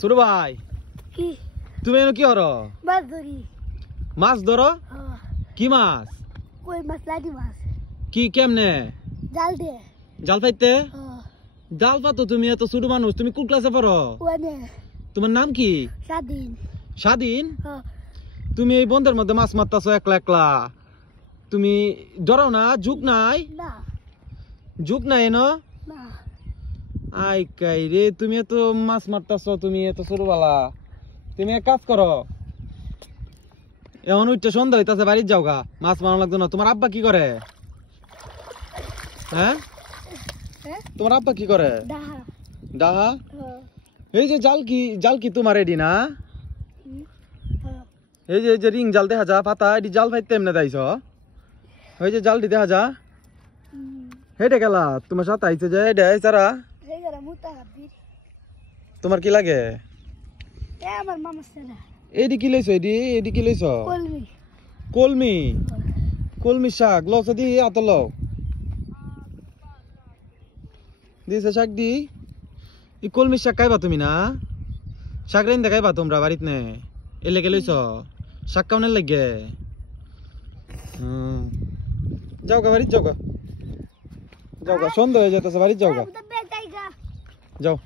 ছোট ভাই কি তুমি এনে কি হরো? মাছ ধরি। মাছ ধরো? হ্যাঁ। কি মাছ? কই মাছ, লাঠি মাছ। কি কেমনে? জাল দিয়ে। জাল পাইতে? হ্যাঁ। জাল পাতো তুমি? এত ছোট মানুষ, তুমি কোন ক্লাসে পড়ো? ওয়ানে। তোমার নাম কি? স্বাধীন। স্বাধীন? হ্যাঁ। তুমি এই বন্ধের মধ্যে মাছ মারতাছো একলা একলা, তুমি ডরো না? ঝুঁক নাই? না। ঝুঁক নাই এনো? না। আই কাই রে, তুমি এত মাছ মারতাছো, তুমি এত ছোটবেলা। তুমি এক কাজ করো, এখন উঠতে সন্ধ্যা হইতাছে, বাড়ির যাও গা, মাছ মারা লাগতো না। তোমার আব্বা কি করে? হ্যাঁ, তোমার আব্বা কি করে? ডাহা। ডাহা? হ্যাঁ। এই যে জাল কি তোমার এডি না? হ্যাঁ। এই যে রিং জাল দেখা যা পাতা, এডি জাল ফাইতে এমনে দাইছ? ওই যে জালটি দেখা যা, হেটে গেলা তোমার সাথে আইছে যে এটা সারা। তোমার কি লাগে? আমার মামা ছেলে। এডি কি লইছো? এডি কি লইছো? কলমি। কলমি? কলমি শাক লছো দি আত লও দিছে শাক দি। ই কলমি শাক খাইবা তুমি না? শাক রাইন দেখাইবা তোমরা বাড়িতে নে? এলে কে লইছো শাক কাউনের লাগে? যাও গা বাড়িতে, যাও গা, যাও গা, সন্ধ্যা হয়ে যেতেছে, বাড়িতে যাও গা, যাও।